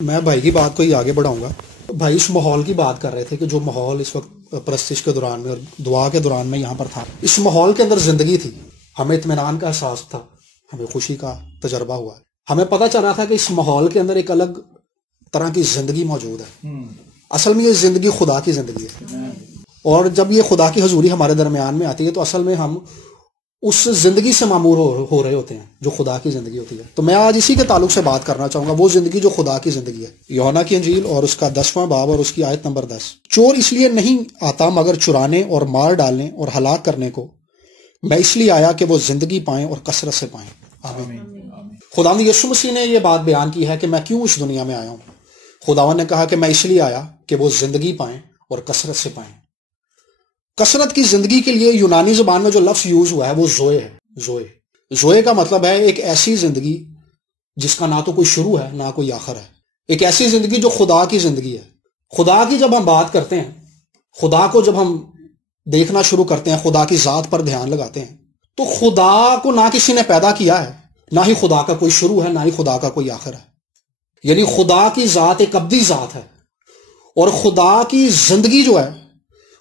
میں بھائی کی بات کو ہی آگے بڑھاؤں گا. بھائی اس ماحول کی بات کر رہے تھے کہ جو ماحول اس وقت پرستش کے دوران میں اور دعا کے دوران میں یہاں پر تھا، اس ماحول کے اندر زندگی تھی. ہمیں اطمینان کا احساس تھا، ہمیں خوشی کا تجربہ ہوا. ہمیں پتہ چل رہا تھا کہ اس ماحول کے اندر ایک الگ طرح کی زندگی موجود ہے. اصل میں یہ زندگی خدا کی زندگی ہے، اور جب یہ خدا کی حضوری ہمارے درمیان میں آتی ہے تو اصل میں ہم اس زندگی سے معمور ہو رہے ہوتے ہیں جو خدا کی زندگی ہوتی ہے. تو میں آج اسی کے تعلق سے بات کرنا چاہوں گا، وہ زندگی جو خدا کی زندگی ہے. یوحنا کی انجیل اور اس کا 10واں باب اور اس کی آیت نمبر 10. چور اس لیے نہیں آتا مگر چرانے اور مار ڈالنے اور ہلاک کرنے کو، میں اس لیے آیا کہ وہ زندگی پائیں اور کثرت سے پائیں. آمین. خداوند یسوع مسیح نے یہ بات بیان کی ہے کہ میں کیوں اس دنیا میں آیا ہوں. خداوند نے کہا کہ میں اس لیے آیا کہ وہ زندگی پائیں اور کثرت سے پائیں. کثرت کی زندگی کے لیے یونانی زبان میں جو لفظ یوز ہوا ہے وہ زوئے ہے. زوئے کا مطلب ہے ایک ایسی زندگی جس کا نہ تو کوئی شروع ہے نہ کوئی آخر ہے. ایک ایسی زندگی جو خدا کی زندگی ہے. خدا کی جب ہم بات کرتے ہیں، خدا کو جب ہم دیکھنا شروع کرتے ہیں، خدا کی ذات پر دھیان لگاتے ہیں، تو خدا کو نہ کسی نے پیدا کیا ہے، نہ ہی خدا کا کوئی شروع ہے، نہ ہی خدا کا کوئی آخر ہے. یعنی خدا کی ذات ایک ابدی ذات ہے، اور خدا کی زندگی جو ہے،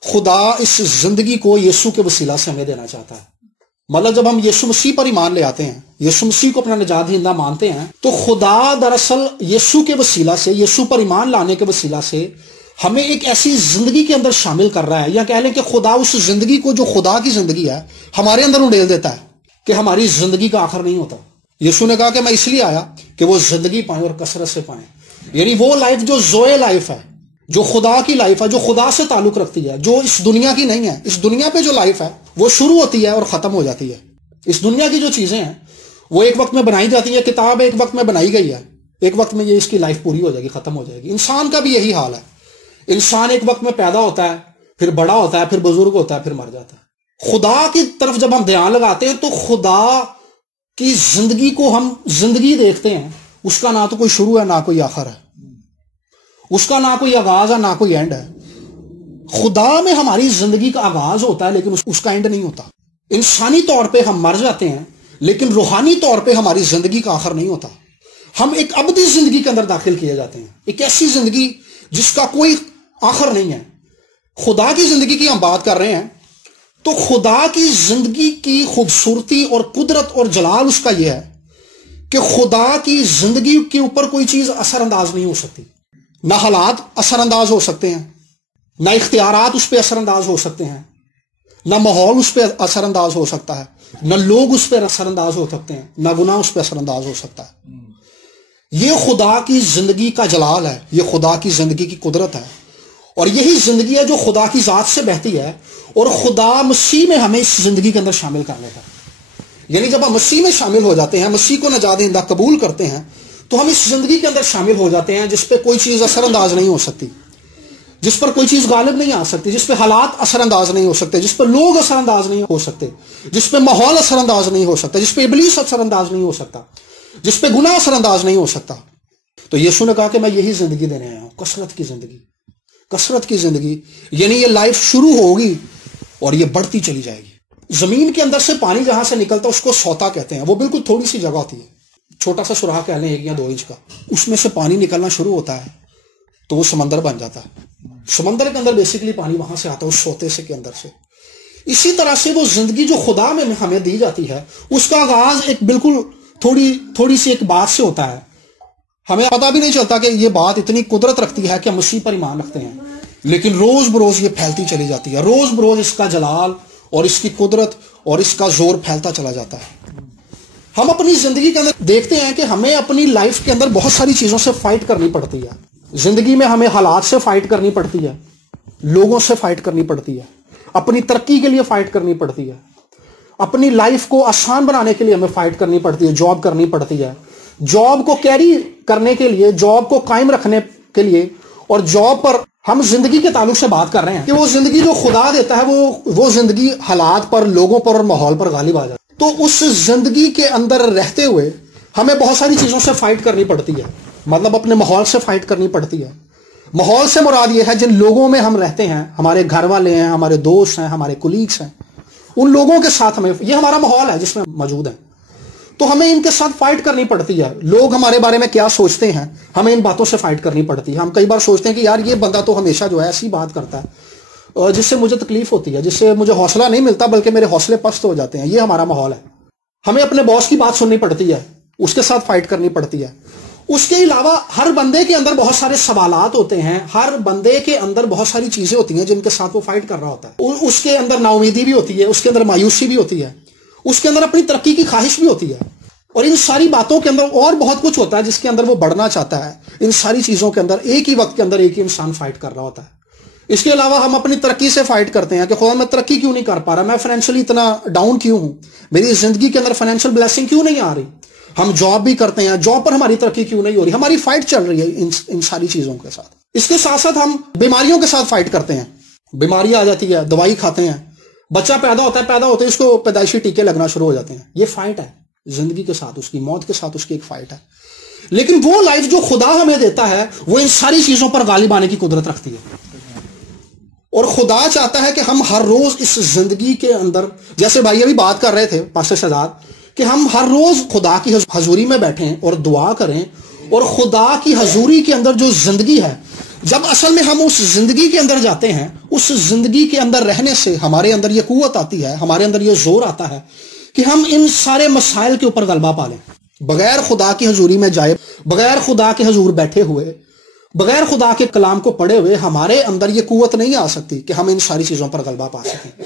خدا اس زندگی کو یسوع کے وسیلہ سے ہمیں دینا چاہتا ہے. مطلب جب ہم یسوع مسیح پر ایمان لے آتے ہیں، یسوع مسیح کو اپنا نجات دہندہ مانتے ہیں، تو خدا دراصل یسوع کے وسیلہ سے، یسوع پر ایمان لانے کے وسیلہ سے ہمیں ایک ایسی زندگی کے اندر شامل کر رہا ہے، یا کہہ لیں کہ خدا اس زندگی کو جو خدا کی زندگی ہے ہمارے اندر انڈیل دیتا ہے کہ ہماری زندگی کا آخر نہیں ہوتا. یسوع نے کہا کہ میں اس لیے آیا کہ وہ زندگی پائیں اور کثرت سے پائیں. یعنی وہ لائف جو زوئے لائف ہے، جو خدا کی لائف ہے، جو خدا سے تعلق رکھتی ہے، جو اس دنیا کی نہیں ہے. اس دنیا پہ جو لائف ہے وہ شروع ہوتی ہے اور ختم ہو جاتی ہے. اس دنیا کی جو چیزیں ہیں وہ ایک وقت میں بنائی جاتی ہیں. کتاب ایک وقت میں بنائی گئی ہے، ایک وقت میں یہ اس کی لائف پوری ہو جائے گی، ختم ہو جائے گی. انسان کا بھی یہی حال ہے. انسان ایک وقت میں پیدا ہوتا ہے، پھر بڑا ہوتا ہے، پھر بزرگ ہوتا ہے، پھر مر جاتا ہے. خدا کی طرف جب ہم دھیان لگاتے ہیں تو خدا کی زندگی کو ہم زندگی دیکھتے ہیں. اس کا نہ تو کوئی شروع ہے نہ کوئی آخر ہے، اس کا نہ کوئی آغاز ہے نہ کوئی اینڈ ہے. خدا میں ہماری زندگی کا آغاز ہوتا ہے لیکن اس کا اینڈ نہیں ہوتا. انسانی طور پہ ہم مر جاتے ہیں لیکن روحانی طور پہ ہماری زندگی کا آخر نہیں ہوتا. ہم ایک ابدی زندگی کے اندر داخل کیے جاتے ہیں، ایک ایسی زندگی جس کا کوئی آخر نہیں ہے. خدا کی زندگی کی ہم بات کر رہے ہیں تو خدا کی زندگی کی خوبصورتی اور قدرت اور جلال اس کا یہ ہے کہ خدا کی زندگی کے اوپر کوئی چیز اثر انداز نہیں ہو سکتی. نہ حالات اثر انداز ہو سکتے ہیں، نہ اختیارات اس پہ اثر انداز ہو سکتے ہیں، نہ ماحول اس پہ اثر انداز ہو سکتا ہے، نہ لوگ اس پہ اثر انداز ہو سکتے ہیں، نہ گناہ اس پہ اثر انداز ہو سکتا ہے. یہ خدا کی زندگی کا جلال ہے، یہ خدا کی زندگی کی قدرت ہے، اور یہی زندگی ہے جو خدا کی ذات سے بہتی ہے، اور خدا مسیح میں ہمیں اس زندگی کے اندر شامل کر لیتا ہے. یعنی جب ہم مسیح میں شامل ہو جاتے ہیں، مسیح کو نجات دہندہ قبول کرتے ہیں، تو ہم اس زندگی کے اندر شامل ہو جاتے ہیں جس پہ کوئی چیز اثر انداز نہیں ہو سکتی، جس پر کوئی چیز غالب نہیں آ سکتی، جس پہ حالات اثر انداز نہیں ہو سکتے، جس پہ لوگ اثر انداز نہیں ہو سکتے، جس پہ ماحول اثر انداز نہیں ہو سکتا، جس پہ ابلیس اثر انداز نہیں ہو سکتا، جس پہ گناہ اثر انداز نہیں ہو سکتا. تو یسوع نے کہا کہ میں یہی زندگی دینے آیا ہوں، کثرت کی زندگی. کثرت کی زندگی یعنی یہ لائف شروع ہوگی اور یہ بڑھتی چلی جائے گی. زمین کے اندر سے پانی جہاں سے نکلتا ہے اس کو سوتا کہتے ہیں. وہ بالکل تھوڑی سی جگہ ہوتی ہے، چھوٹا سا سوراخ کہہ لیں 1 یا 2 انچ کا، اس میں سے پانی نکلنا شروع ہوتا ہے تو وہ سمندر بن جاتا ہے. سمندر کے اندر بیسیکلی پانی وہاں سے آتا ہے، اس سوتے سے کے اندر سے. اسی طرح سے وہ زندگی جو خدا میں ہمیں دی جاتی ہے اس کا آغاز ایک بالکل تھوڑی سی ایک بات سے ہوتا ہے. ہمیں پتہ بھی نہیں چلتا کہ یہ بات اتنی قدرت رکھتی ہے کہ ہم مسیح پر ایمان رکھتے ہیں، لیکن روز بروز یہ پھیلتی چلی جاتی ہے. روز بروز اس کا جلال اور اس کی قدرت اور اس کا زور پھیلتا چلا جاتا ہے. ہم اپنی زندگی کے اندر دیکھتے ہیں کہ ہمیں اپنی لائف کے اندر بہت ساری چیزوں سے فائٹ کرنی پڑتی ہے. زندگی میں ہمیں حالات سے فائٹ کرنی پڑتی ہے، لوگوں سے فائٹ کرنی پڑتی ہے، اپنی ترقی کے لیے فائٹ کرنی پڑتی ہے، اپنی لائف کو آسان بنانے کے لیے ہمیں فائٹ کرنی پڑتی ہے، جاب کرنی پڑتی ہے، جاب کو کیری کرنے کے لیے، جاب کو قائم رکھنے کے لیے. اور جاب پر ہم زندگی کے تعلق سے بات کر رہے ہیں کہ وہ زندگی جو خدا دیتا ہے وہ زندگی حالات پر، لوگوں پر اور ماحول پر غالب آ جاتی ہے. تو اس زندگی کے اندر رہتے ہوئے ہمیں بہت ساری چیزوں سے فائٹ کرنی پڑتی ہے. مطلب اپنے ماحول سے فائٹ کرنی پڑتی ہے. ماحول سے مراد یہ ہے جن لوگوں میں ہم رہتے ہیں، ہمارے گھر والے ہیں، ہمارے دوست ہیں، ہمارے کولیگس ہیں، ان لوگوں کے ساتھ ہمیں، یہ ہمارا ماحول ہے جس میں موجود ہیں. تو ہمیں ان کے ساتھ فائٹ کرنی پڑتی ہے. لوگ ہمارے بارے میں کیا سوچتے ہیں ہمیں ان باتوں سے فائٹ کرنی پڑتی ہے. ہم کئی بار سوچتے ہیں کہ یار یہ بندہ تو ہمیشہ جو ہے ایسی بات کرتا ہے جس سے مجھے تکلیف ہوتی ہے, جس سے مجھے حوصلہ نہیں ملتا بلکہ میرے حوصلے پست ہو جاتے ہیں. یہ ہمارا ماحول ہے. ہمیں اپنے باس کی بات سننی پڑتی ہے, اس کے ساتھ فائٹ کرنی پڑتی ہے. اس کے علاوہ ہر بندے کے اندر بہت سارے سوالات ہوتے ہیں, ہر بندے کے اندر بہت ساری چیزیں ہوتی ہیں جن کے ساتھ وہ فائٹ کر رہا ہوتا ہے. اس کے اندر نا امیدی بھی ہوتی ہے, اس کے اندر مایوسی بھی ہوتی ہے, اس کے اندر اپنی ترقی کی خواہش بھی ہوتی ہے, اور ان ساری باتوں کے اندر اور بہت کچھ ہوتا ہے جس کے اندر وہ بڑھنا چاہتا ہے. ان ساری چیزوں کے اندر ایک ہی وقت کے اندر ایک ہی انسان فائٹ کر رہا ہوتا ہے. اس کے علاوہ ہم اپنی ترقی سے فائٹ کرتے ہیں کہ خدا میں ترقی کیوں نہیں کر پا رہا, میں فائنینشلی اتنا ڈاؤن کیوں ہوں, میری زندگی کے اندر فائنینشیل بلیسنگ کیوں نہیں آ رہی. ہم جاب بھی کرتے ہیں, جاب پر ہماری ترقی کیوں نہیں ہو رہی. ہماری فائٹ چل رہی ہے ان ساری چیزوں کے ساتھ. اس کے ساتھ ساتھ ہم بیماریوں کے ساتھ فائٹ کرتے ہیں. بیماری آ جاتی ہے, دوائی کھاتے ہیں, بچہ پیدا ہوتا ہے اس کو پیدائشی ٹیکے لگنا شروع ہو جاتے ہیں. یہ فائٹ ہے زندگی کے ساتھ, اس کی موت کے ساتھ اس کی ایک فائٹ ہے. لیکن وہ لائف جو خدا ہمیں دیتا ہے وہ ان ساری چیزوں پر غالب آنے کی قدرت رکھتی ہے. اور خدا چاہتا ہے کہ ہم ہر روز اس زندگی کے اندر, جیسے بھائی ابھی بات کر رہے تھے پاسٹر شہزاد, کہ ہم ہر روز خدا کی حضوری میں بیٹھیں اور دعا کریں, اور خدا کی حضوری کے اندر جو زندگی ہے, جب اصل میں ہم اس زندگی کے اندر جاتے ہیں, اس زندگی کے اندر رہنے سے ہمارے اندر یہ قوت آتی ہے, ہمارے اندر یہ زور آتا ہے کہ ہم ان سارے مسائل کے اوپر غلبہ پا لیں. بغیر خدا کی حضوری میں جائے, بغیر خدا کے حضور بیٹھے ہوئے, بغیر خدا کے کلام کو پڑھے ہوئے ہمارے اندر یہ قوت نہیں آ سکتی کہ ہم ان ساری چیزوں پر غلبہ پا سکیں.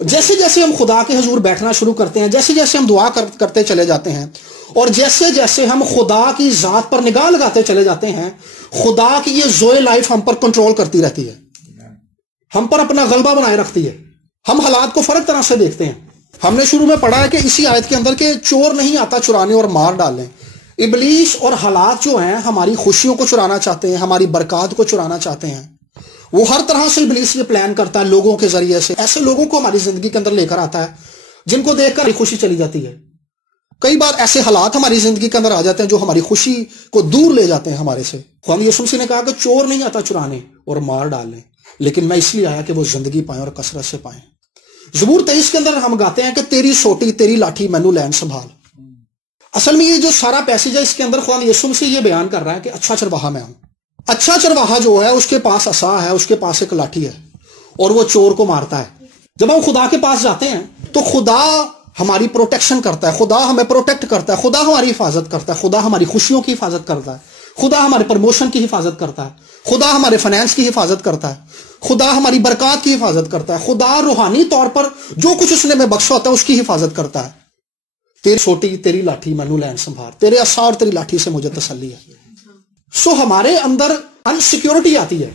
جیسے جیسے ہم خدا کے حضور بیٹھنا شروع کرتے ہیں, جیسے جیسے ہم دعا کرتے چلے جاتے ہیں, اور جیسے جیسے ہم خدا کی ذات پر نگاہ لگاتے چلے جاتے ہیں, خدا کی یہ زوئے لائف ہم پر کنٹرول کرتی رہتی ہے, ہم پر اپنا غلبہ بنائے رکھتی ہے. ہم حالات کو فرق طرح سے دیکھتے ہیں. ہم نے شروع میں پڑھا ہے کہ اسی آیت کے اندر کہ چور نہیں آتا چرانے اور مار ڈالنے. ابلیس اور حالات جو ہیں ہماری خوشیوں کو چرانا چاہتے ہیں, ہماری برکات کو چرانا چاہتے ہیں. وہ ہر طرح سے ابلیس یہ پلان کرتا ہے لوگوں کے ذریعے سے. ایسے لوگوں کو ہماری زندگی کے اندر لے کر آتا ہے جن کو دیکھ کر خوشی چلی جاتی ہے. کئی بار ایسے حالات ہماری زندگی کے اندر آ جاتے ہیں جو ہماری خوشی کو دور لے جاتے ہیں ہمارے سے. خدا یسوع مسیح نے کہا کہ چور نہیں آتا چرانے اور مار ڈالنے, لیکن میں اس لیے آیا کہ وہ زندگی پائیں اور کثرت سے پائیں. زبور 23 کے اندر ہم گاتے ہیں کہ تیری سوٹی تیری لاٹھی مینو لین سنبھال. اصل میں یہ جو سارا پیسیج ہے اس کے اندر خدا یسوع مسیح یہ بیان کر رہا ہے کہ اچھا چرواہا میں ہوں. اچھا چرواہا جو ہے اس کے پاس عصا ہے, اس کے پاس ایک لاٹھی ہے, اور وہ چور کو مارتا ہے. جب ہم خدا کے پاس جاتے ہیں تو خدا ہماری پروٹیکشن کرتا ہے, خدا ہمیں پروٹیکٹ کرتا ہے, خدا ہماری حفاظت کرتا ہے, خدا ہماری خوشیوں کی حفاظت کرتا ہے, خدا ہمارے پروموشن کی حفاظت کرتا ہے, خدا ہمارے فائنینس کی حفاظت کرتا ہے, خدا ہماری برکات کی حفاظت کرتا ہے, خدا روحانی طور پر جو کچھ اس نے میں بخشا ہوتا ہے اس کی حفاظت کرتا ہے. تیری چھوٹی تیری لاٹھی مینو لین سنبھال, تیرے عصا اور تیری لاٹھی سے مجھے تسلی ہے. سو ہمارے اندر انسیکیورٹی آتی ہے.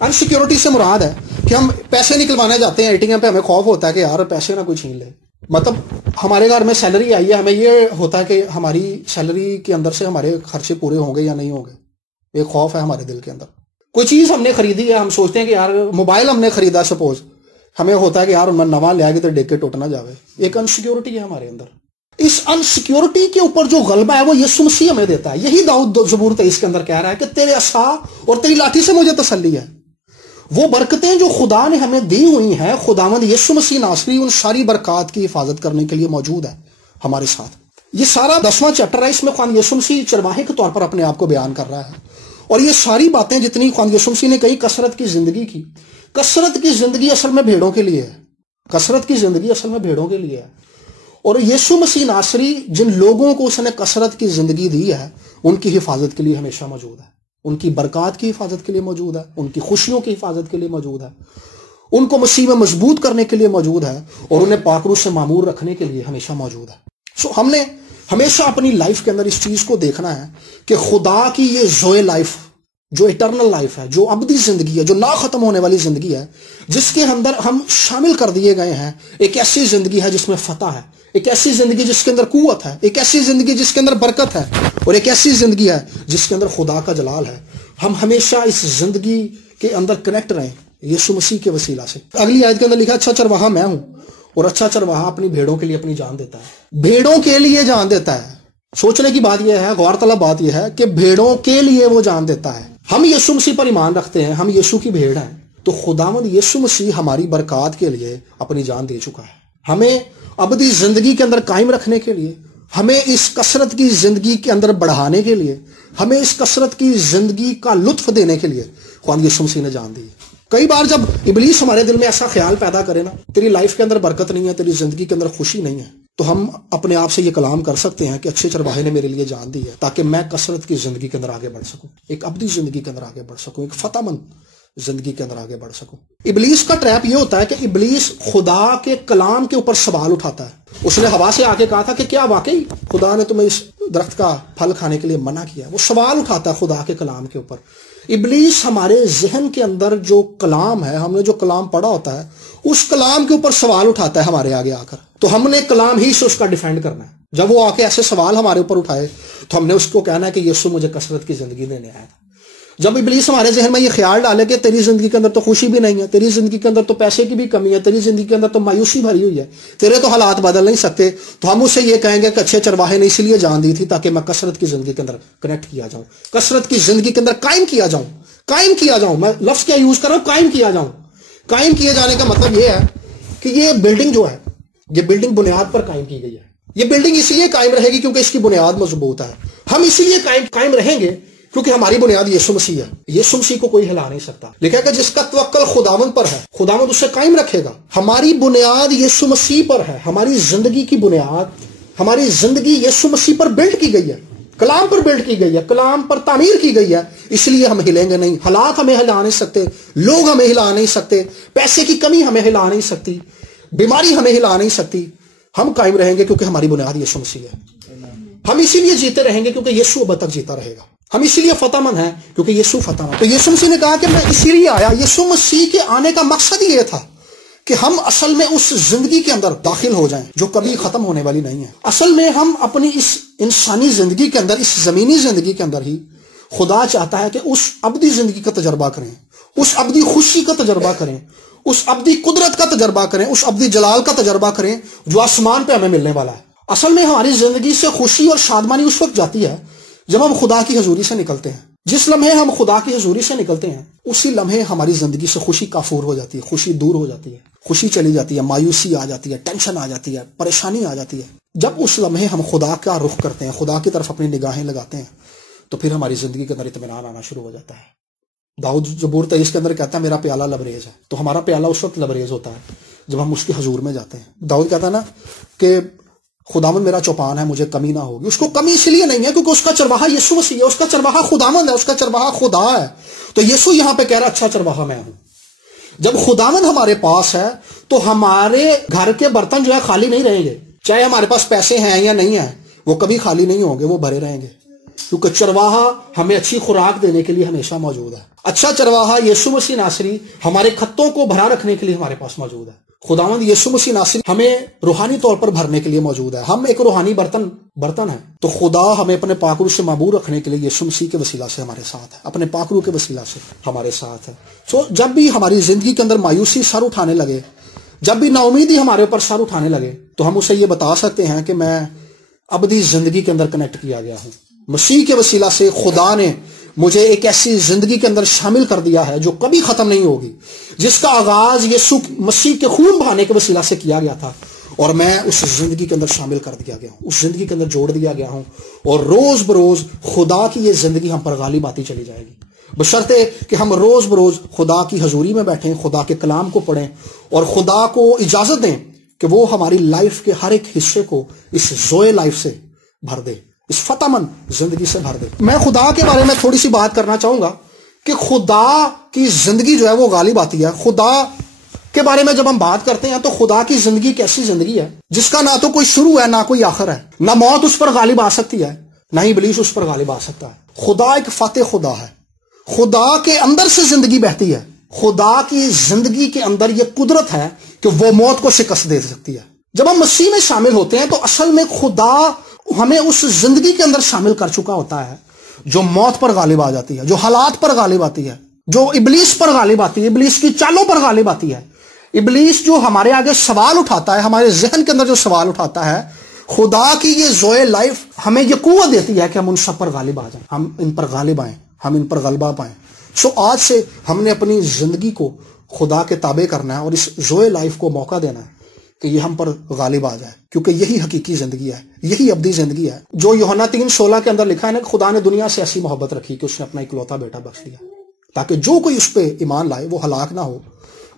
انسیکیورٹی سے مراد ہے کہ ہم پیسے نکلوانے جاتے ہیں ATM پہ, ہمیں خوف ہوتا ہے کہ یار پیسے نہ کوئی چھین لے. مطلب ہمارے گھر میں سیلری آئی ہے, ہمیں یہ ہوتا ہے کہ ہماری سیلری کے اندر سے ہمارے خرچے پورے ہوں گے یا نہیں ہوں گے. ایک خوف ہے ہمارے دل کے اندر. کوئی چیز ہم نے خریدی ہے, ہم سوچتے ہیں کہ یار موبائل ہم نے خریدا سپوز, ہمیں ہوتا ہے کہ یار میں نواں لے گی تو ڈیک کے ٹوٹ نہ جاوے. ایک انسیکیورٹی ہے ہمارے اندر. اس انسیکیورٹی کے اوپر جو غلبہ ہے وہ یسوع مسیح ہمیں دیتا ہے. یہی داؤد زبور 23 کے اندر کہہ رہا ہے کہ تیرے عصا اور تیری لاٹھی سے مجھے تسلی ہے. وہ برکتیں جو خدا نے ہمیں دی ہوئی ہیں, خداوند یسوع مسیح ناصری ان ساری برکات کی حفاظت کرنے کے لیے موجود ہے ہمارے ساتھ. یہ سارا 10واں چیپٹر ہے, اس میں خدا یسوع مسیح چرواہے کے طور پر اپنے آپ کو بیان کر رہا ہے. اور یہ ساری باتیں جتنی خدا یسوع مسیح نے کہی کثرت کی زندگی کی, کثرت کی زندگی اصل میں بھیڑوں کے لیے ہے. کثرت کی زندگی اصل میں بھیڑوں کے لیے ہے. اور یسوع مسیح ناصری جن لوگوں کو اس نے کثرت کی زندگی دی ہے ان کی حفاظت کے لیے ہمیشہ موجود ہے, ان کی برکات کی حفاظت کے لیے موجود ہے, ان کی خوشیوں کی حفاظت کے لیے موجود ہے, ان کو مسیح میں مضبوط کرنے کے لیے موجود ہے, اور انہیں پاک روح سے معمور رکھنے کے لیے ہمیشہ موجود ہے. سو ہم نے ہمیشہ اپنی لائف کے اندر اس چیز کو دیکھنا ہے کہ خدا کی یہ زوئے لائف جو اٹرنل لائف ہے, جو ابدی زندگی ہے, جو نہ ختم ہونے والی زندگی ہے, جس کے اندر ہم شامل کر دیے گئے ہیں, ایک ایسی زندگی ہے جس میں فتح ہے, ایک ایسی زندگی جس کے اندر قوت ہے, ایک ایسی زندگی جس کے اندر برکت ہے, اور ایک ایسی زندگی ہے جس کے اندر خدا کا جلال ہے. ہم ہمیشہ اس زندگی کے اندر کنیکٹ رہیں یسوع مسیح کے وسیلہ سے. اگلی آیت کے اندر لکھا اچھا چرواہا میں ہوں, اور اچھا چرواہا اپنی بھیڑوں کے لیے اپنی جان دیتا ہے. بھیڑوں کے لیے جان دیتا ہے. سوچنے کی بات یہ ہے, غور طلب بات یہ ہے کہ بھیڑوں کے لیے وہ جان دیتا ہے. ہم یسوع مسیح پر ایمان رکھتے ہیں, ہم یسوع کی بھیڑ ہیں, تو خداوند یسوع مسیح ہماری برکات کے لیے اپنی جان دے چکا ہے. ہمیں ابدی زندگی کے اندر قائم رکھنے کے لیے ہمیں اس کثرت کی زندگی کے اندر بڑھانے کے لیے، ہمیں اس کثرت کی زندگی کا لطف دینے کے لیے خدا یسوع مسیح نے جان دی۔ کئی بار جب ابلیس ہمارے دل میں ایسا خیال پیدا کرے نا، تیری لائف کے اندر برکت نہیں ہے، تیری زندگی کے اندر خوشی نہیں ہے، تو ہم اپنے آپ سے یہ کلام کر سکتے ہیں کہ اچھے چرواہے نے میرے لیے جان دی ہے تاکہ میں کثرت کی زندگی کے اندر آگے بڑھ سکوں، ایک ابدی زندگی کے اندر آگے بڑھ سکوں، ایک فتح مند زندگی کے اندر آگے بڑھ سکوں۔ ابلیس کا ٹریپ یہ ہوتا ہے کہ ابلیس خدا کے کلام کے اوپر سوال اٹھاتا ہے۔ اس نے ہوا سے آ کے کہا تھا کہ کیا واقعی خدا نے تمہیں اس درخت کا پھل کھانے کے لیے منع کیا؟ وہ سوال اٹھاتا ہے خدا کے کلام کے اوپر۔ ابلیس ہمارے ذہن کے اندر جو کلام ہے، ہم نے جو کلام پڑھا ہوتا ہے، اس کلام کے اوپر سوال اٹھاتا ہے ہمارے آگے آ کر، تو ہم نے کلام ہی سے اس کا ڈیفینڈ کرنا ہے۔ جب وہ آ کے ایسے سوال ہمارے اوپر اٹھائے تو ہم نے اس کو کہنا ہے کہ یسوع مجھے کثرت کی زندگی دینے آیا تھا۔ جب ابلیس ہمارے ذہن میں یہ خیال ڈالے کہ تیری زندگی کے اندر تو خوشی بھی نہیں ہے، تیری زندگی کے اندر تو پیسے کی بھی کمی ہے، تیری زندگی کے اندر تو مایوسی بھری ہوئی ہے، تیرے تو حالات بدل نہیں سکتے، تو ہم اسے یہ کہیں گے کہ اچھے چرواہے نے اسی لیے جان دی تھی تاکہ میں کثرت کی زندگی کے اندر کنیکٹ کیا جاؤں، کثرت کی زندگی کے اندر قائم کیا جاؤں۔ میں لفظ کیا یوز کر رہا ہوں؟ قائم کیا جاؤں۔ قائم کیے جانے کا مطلب یہ ہے کہ یہ بلڈنگ جو ہے، یہ بلڈنگ بنیاد پر قائم کی گئی ہے۔ یہ بلڈنگ اسی لیے قائم رہے گی کیونکہ اس کی بنیاد مضبوط ہے۔ ہم اسی لیے قائم رہیں گے کیونکہ ہماری بنیاد یسوع مسیح ہے۔ یسوع مسیح کو کوئی ہلا نہیں سکتا۔ لکھا کہ جس کا توکل خداوند پر ہے خداوند اسے قائم رکھے گا۔ ہماری بنیاد یسوع مسیح پر ہے، ہماری زندگی کی بنیاد، ہماری زندگی یسوع مسیح پر بلڈ کی گئی ہے، کلام پر بلڈ کی گئی ہے، کلام پر تعمیر کی گئی ہے، اس لیے ہم ہلیں گے نہیں۔ حالات ہمیں ہلا نہیں سکتے، لوگ ہمیں ہلا نہیں سکتے، پیسے کی کمی ہمیں ہلا نہیں سکتی، بیماری ہمیں ہلا نہیں سکتی۔ ہم قائم رہیں گے کیونکہ ہماری بنیاد یسوع مسیح ہے۔ ہم اسی لیے جیتے رہیں گے کیونکہ یسوع اب تک جیتا رہے گا۔ ہم اسی لیے فتح مند ہیں کیونکہ یسوع فتح مند۔ تو یسوع مسیح نے کہا کہ میں اسی لیے آیا۔ یسوع مسیح کے آنے کا مقصد یہ تھا کہ ہم اصل میں اس زندگی کے اندر داخل ہو جائیں جو کبھی ختم ہونے والی نہیں ہے۔ اصل میں ہم اپنی اس انسانی زندگی کے اندر، اس زمینی زندگی کے اندر ہی خدا چاہتا ہے کہ اس ابدی زندگی کا تجربہ کریں، اس ابدی خوشی کا تجربہ کریں، اس ابدی قدرت کا تجربہ کریں، اس ابدی جلال کا تجربہ کریں جو آسمان پہ ہمیں ملنے والا ہے۔ اصل میں ہماری زندگی سے خوشی اور شادمانی اس وقت جاتی ہے جب ہم خدا کی حضوری سے نکلتے ہیں۔ جس لمحے ہم خدا کی حضوری سے نکلتے ہیں اسی لمحے ہماری زندگی سے خوشی کافور ہو جاتی ہے، خوشی دور ہو جاتی ہے، خوشی چلی جاتی ہے، مایوسی آ جاتی ہے، ٹینشن آ جاتی ہے، پریشانی آ جاتی ہے۔ جب اس لمحے ہم خدا کا رخ کرتے ہیں، خدا کی طرف اپنی نگاہیں لگاتے ہیں، تو پھر ہماری زندگی کے اندر اطمینان آنا شروع ہو جاتا ہے۔ داؤد زبور 23 کے اندر کہتا ہے میرا پیالہ لبریز ہے۔ تو ہمارا پیالہ اس وقت لبریز ہوتا ہے جب ہم اس کے حضور میں جاتے ہیں۔ داؤد کہتا ہے نا کہ خداوند میرا چوپان ہے، مجھے کمی نہ ہوگی۔ اس کو کمی اس لیے نہیں ہے کیونکہ اس کا چرواہا یسوع مسیح ہے، اس کا چرواہا خداوند ہے، اس کا چرواہا خدا ہے۔ تو یسوع یہاں پہ کہہ رہا اچھا چرواہا میں ہوں۔ جب خداوند ہمارے پاس ہے تو ہمارے گھر کے برتن جو ہے خالی نہیں رہیں گے، چاہے ہمارے پاس پیسے ہیں یا نہیں ہیں، وہ کبھی خالی نہیں ہوں گے، وہ بھرے رہیں گے، کیونکہ چرواہا ہمیں اچھی خوراک دینے کے لیے ہمیشہ موجود ہے۔ اچھا چرواہا یسوع مسیح ناصری ہمارے خطوں کو بھرا رکھنے کے لیے ہمارے پاس موجود ہے۔ خداوند یسوع مسیح ناصری ہمیں روحانی طور پر بھرنے کے لیے موجود ہے۔ ہم ایک روحانی برتن ہیں، تو خدا ہمیں اپنے پاکرو سے معبور رکھنے کے لیے یسوع مسیح کے وسیلہ سے ہمارے ساتھ ہے، اپنے پاکرو کے وسیلہ سے ہمارے ساتھ ہے۔ جب بھی ہماری زندگی کے اندر مایوسی سر اٹھانے لگے، جب بھی نا امیدی ہمارے اوپر سر اٹھانے لگے، تو ہم اسے یہ بتا سکتے ہیں کہ میں ابدی زندگی کے اندر کنیکٹ کیا گیا ہوں۔ مسیح کے وسیلہ سے خدا نے مجھے ایک ایسی زندگی کے اندر شامل کر دیا ہے جو کبھی ختم نہیں ہوگی، جس کا آغاز یسوع مسیح کے خون بہانے کے وسیلہ سے کیا گیا تھا، اور میں اس زندگی کے اندر شامل کر دیا گیا ہوں، اس زندگی کے اندر جوڑ دیا گیا ہوں، اور روز بروز خدا کی یہ زندگی ہم پر غالب آتی چلی جائے گی، بشرطے کہ ہم روز بروز خدا کی حضوری میں بیٹھیں، خدا کے کلام کو پڑھیں، اور خدا کو اجازت دیں کہ وہ ہماری لائف کے ہر ایک حصے کو اس زوئے لائف سے بھر دے، اس فتح مند زندگی سے بھر دے۔ میں خدا کے بارے میں تھوڑی سی بات کرنا چاہوں گا کہ خدا کی زندگی جو ہے وہ غالب آتی ہے۔ خدا کے بارے میں جب ہم بات کرتے ہیں تو خدا کی زندگی ایک ایسی زندگی ہے جس کا نہ تو کوئی شروع ہے نہ کوئی آخر ہے، نہ موت اس پر غالب آ سکتی ہے، نہ ہی ابلیس اس پر غالب آ سکتا ہے۔ خدا ایک فاتح خدا ہے، خدا کے اندر سے زندگی بہتی ہے، خدا کی زندگی کے اندر یہ قدرت ہے کہ وہ موت کو شکست دے سکتی ہے۔ جب ہم مسیح میں شامل ہوتے ہیں تو اصل میں خدا ہمیں اس زندگی کے اندر شامل کر چکا ہوتا ہے جو موت پر غالب آ جاتی ہے، جو حالات پر غالب آتی ہے، جو ابلیس پر غالب آتی ہے، ابلیس کی چالوں پر غالب آتی ہے۔ ابلیس جو ہمارے آگے سوال اٹھاتا ہے، ہمارے ذہن کے اندر جو سوال اٹھاتا ہے، خدا کی یہ زوئے لائف ہمیں یہ قوت دیتی ہے کہ ہم ان سب پر غالب آ جائیں، ہم ان پر غالب آئیں، ہم ان پر غلبہ پائیں۔ آج سے ہم نے اپنی زندگی کو خدا کے تابع کرنا ہے اور اس زوئے لائف کو موقع دینا ہے کہ یہ ہم پر غالب آ جائے، کیونکہ یہی حقیقی زندگی ہے، یہی ابدی زندگی ہے جو یوحنا 3:16 کے اندر لکھا ہے نا کہ خدا نے دنیا سے ایسی محبت رکھی کہ اس نے اپنا اکلوتا بیٹا بخش دیا تاکہ جو کوئی اس پہ ایمان لائے وہ ہلاک نہ ہو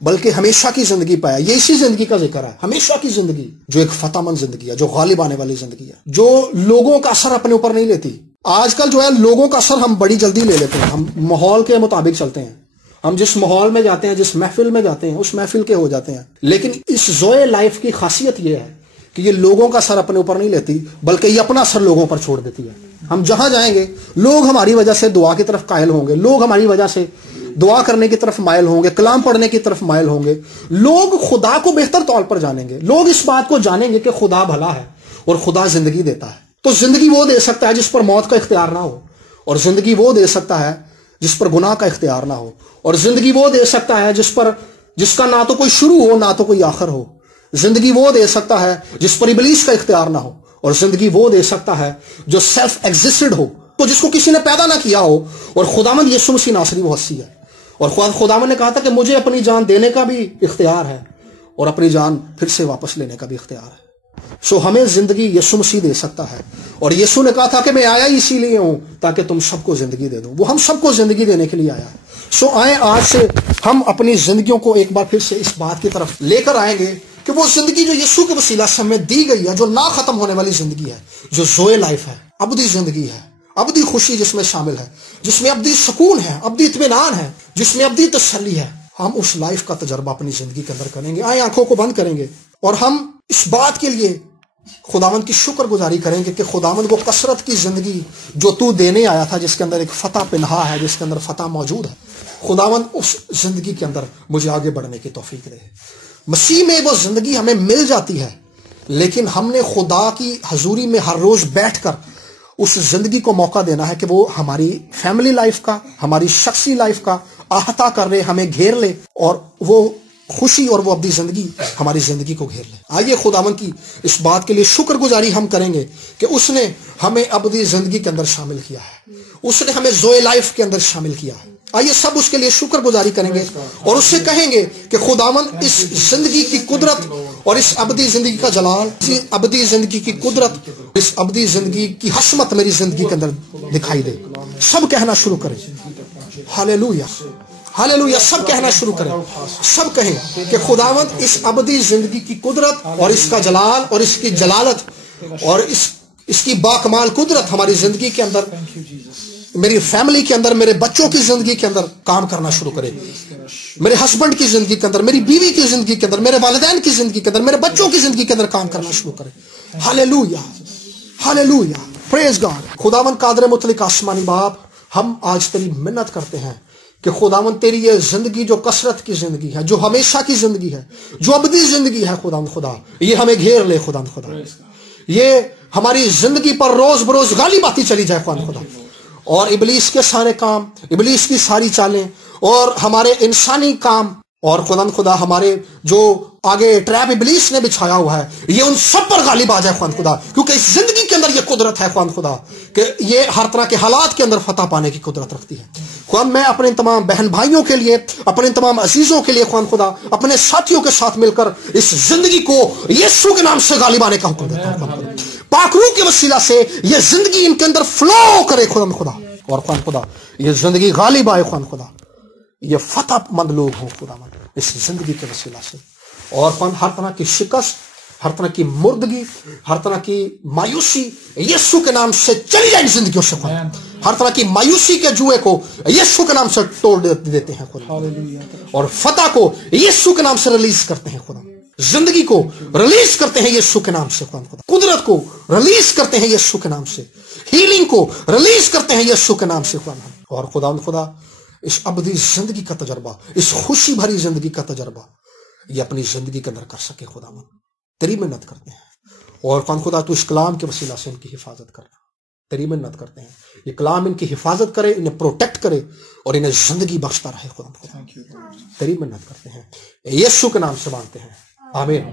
بلکہ ہمیشہ کی زندگی پائے۔ یہ اسی زندگی کا ذکر ہے، ہمیشہ کی زندگی، جو ایک فتح مند زندگی ہے، جو غالب آنے والی زندگی ہے، جو لوگوں کا اثر اپنے اوپر نہیں لیتی۔ آج کل جو ہے لوگوں کا اثر ہم بڑی جلدی لے لیتے ہیں، ہم ماحول کے مطابق چلتے ہیں، ہم جس ماحول میں جاتے ہیں، جس محفل میں جاتے ہیں، اس محفل کے ہو جاتے ہیں۔ لیکن اس زوئے لائف کی خاصیت یہ ہے کہ یہ لوگوں کا اثر اپنے اوپر نہیں لیتی بلکہ یہ اپنا اثر لوگوں پر چھوڑ دیتی ہے۔ ہم جہاں جائیں گے لوگ ہماری وجہ سے دعا کی طرف قائل ہوں گے، لوگ ہماری وجہ سے دعا کرنے کی طرف مائل ہوں گے، کلام پڑھنے کی طرف مائل ہوں گے، لوگ خدا کو بہتر طور پر جانیں گے، لوگ اس بات کو جانیں گے کہ خدا بھلا ہے اور خدا زندگی دیتا ہے۔ تو زندگی وہ دے سکتا ہے جس پر موت کا اختیار نہ ہو، اور زندگی وہ دے سکتا ہے جس پر گناہ کا اختیار نہ ہو، اور زندگی وہ دے سکتا ہے جس کا نہ تو کوئی شروع ہو نہ تو کوئی آخر ہو۔ زندگی وہ دے سکتا ہے جس پر ابلیس کا اختیار نہ ہو، اور زندگی وہ دے سکتا ہے جو سیلف ایگزسٹڈ ہو، تو جس کو کسی نے پیدا نہ کیا ہو۔ اور خداوند یسوع مسیح ناصری وہ ہستی ہے، اور خداوند نے کہا تھا کہ مجھے اپنی جان دینے کا بھی اختیار ہے اور اپنی جان پھر سے واپس لینے کا بھی اختیار ہے۔ سو ہمیں زندگی یسوع مسیح دے سکتا ہے، اور یسوع نے کہا تھا کہ میں آیا اسی لیے ہوں تاکہ تم سب کو زندگی دے دوں۔ وہ ہم سب کو زندگی دینے کے لیے آیا ہے۔ سو آئیں آج سے ہم اپنی زندگیوں کو ایک بار پھر سے اس بات کی طرف لے کر آئیں گے کہ وہ زندگی جو یسوع کے وسیلہ سے ہمیں دی گئی ہے، جو نہ ختم ہونے والی زندگی ہے، جو زوئے لائف ہے، ابدی زندگی ہے، ابدی خوشی جس میں شامل ہے، جس میں ابدی سکون ہے، ابدی اطمینان ہے، جس میں ابدی تسلی ہے، ہم اس لائف کا تجربہ اپنی زندگی کے اندر کریں گے۔ آئیں آنکھوں کو بند کریں گے اور ہم اس بات کے لیے خداوند کی شکر گزاری کریں گے کہ خداوند وہ کثرت کی زندگی جو تو دینے آیا تھا، جس کے اندر ایک فتح پنہا ہے، جس کے اندر فتح موجود ہے، خداوند اس زندگی کے اندر مجھے آگے بڑھنے کی توفیق دے۔ مسیح میں وہ زندگی ہمیں مل جاتی ہے، لیکن ہم نے خدا کی حضوری میں ہر روز بیٹھ کر اس زندگی کو موقع دینا ہے کہ وہ ہماری فیملی لائف کا، ہماری شخصی لائف کا احاطہ کر لے، ہمیں گھیر لے، اور وہ خوشی اور وہ ابدی زندگی ہماری زندگی کو گھیر لے۔ آئیے خداوند کی اس بات کے لیے شکر گزاری ہم کریں گے کہ اس نے ہمیں ابدی زندگی کے اندر شامل کیا ہے، اس نے ہمیں زوئے لائف کے اندر شامل کیا ہے۔ آئیے سب اس کے لیے شکر گزاری کریں گے اور اس سے کہیں گے کہ خداوند اس زندگی کی قدرت اور اس ابدی زندگی کا جلال، اس ابدی زندگی کی قدرت، اس ابدی زندگی کی حسمت میری زندگی کے اندر دکھائی دے۔ سب کہنا شروع کریں ہاللیلویا، ہاللیلویا، سب کہنا شروع کریں، سب کہیں کہ خداوند اس ابدی زندگی کی قدرت اور اس کا جلال اور اس کی جلالت اور اس کی باکمال قدرت ہماری زندگی کے اندر، میری فیملی کے اندر، میرے بچوں کی زندگی کے اندر کام کرنا شروع کرے، میرے ہسبینڈ کی زندگی کے اندر، میری بیوی کی زندگی کے اندر، میرے والدین کی زندگی کے اندر، میرے بچوں کی زندگی کے اندر کام کرنا شروع کرے۔ ہاللیلویا، ہاللیلویا، پریز گاڈ۔ خداوند قادر مطلق آسمانی باپ، ہم آج تیری منت کرتے ہیں کہ خداوند تیری یہ زندگی جو کثرت کی زندگی ہے، جو ہمیشہ کی زندگی ہے، جو ابدی زندگی ہے، خداوند خدا یہ ہمیں گھیر لے، خداوند خدا یہ ہماری زندگی پر روز بروز غالب آتی چلی جائے، خداوند خدا، اور ابلیس کے سارے کام، ابلیس کی ساری چالیں اور ہمارے انسانی کام، اور خداوند خدا ہمارے جو آگے ٹریپ ابلیس نے بچھایا ہوا ہے، یہ ان سب پر غالب آ جائے خداوند خدا، کیونکہ اس زندگی کے اندر یہ قدرت ہے خداوند خدا کہ یہ ہر طرح کے حالات کے اندر فتح پانے کی قدرت رکھتی ہے۔ خداوند میں اپنے تمام بہن بھائیوں کے لیے، اپنے تمام عزیزوں کے لیے خداوند خدا اپنے ساتھیوں کے ساتھ مل کر اس زندگی کو یسوع کے نام سے غالب آنے کا حکم دیتا ہوں خداوند خدا۔ پاک روح کے وسیلہ سے یہ زندگی ان کے اندر فلو کرے خداوند خدا، اور خداوند خدا یہ زندگی غالب آئے خداوند خدا، یہ فتح مند لوگ ہوں خداوند اس زندگی کے وسیلہ سے، اور ہر طرح کی شکست، ہر طرح کی مردگی، ہر طرح کی مایوسی یسوع کے نام سے چلی جائے زندگیوں سے، ہر طرح کی مایوسی کے جوئے کو یسوع کے نام سے توڑ دیتے ہیں خدا، اور فتح کو یسوع کے نام سے ریلیز کرتے ہیں خدا، زندگی کو ریلیز کرتے ہیں یسوع کے نام سے خدا، قدرت کو ریلیز کرتے ہیں یسوع کے نام سے، ہیلنگ کو ریلیز کرتے ہیں یسوع کے نام سے خدا، اور خدا اس ابدی زندگی کا تجربہ، اس خوشی بھری زندگی کا تجربہ یہ اپنی زندگی کے اندر کر سکے خداوند، تیری منت کرتے ہیں، اور خدا تو اس کلام کے وسیلہ سے ان کی حفاظت کرنا، تیری منت کرتے ہیں یہ کلام ان کی حفاظت کرے، انہیں پروٹیکٹ کرے اور انہیں زندگی بخشتا رہے خدا، تیری منت کرتے ہیں یسوع کے نام سے مانگتے ہیں، آمین۔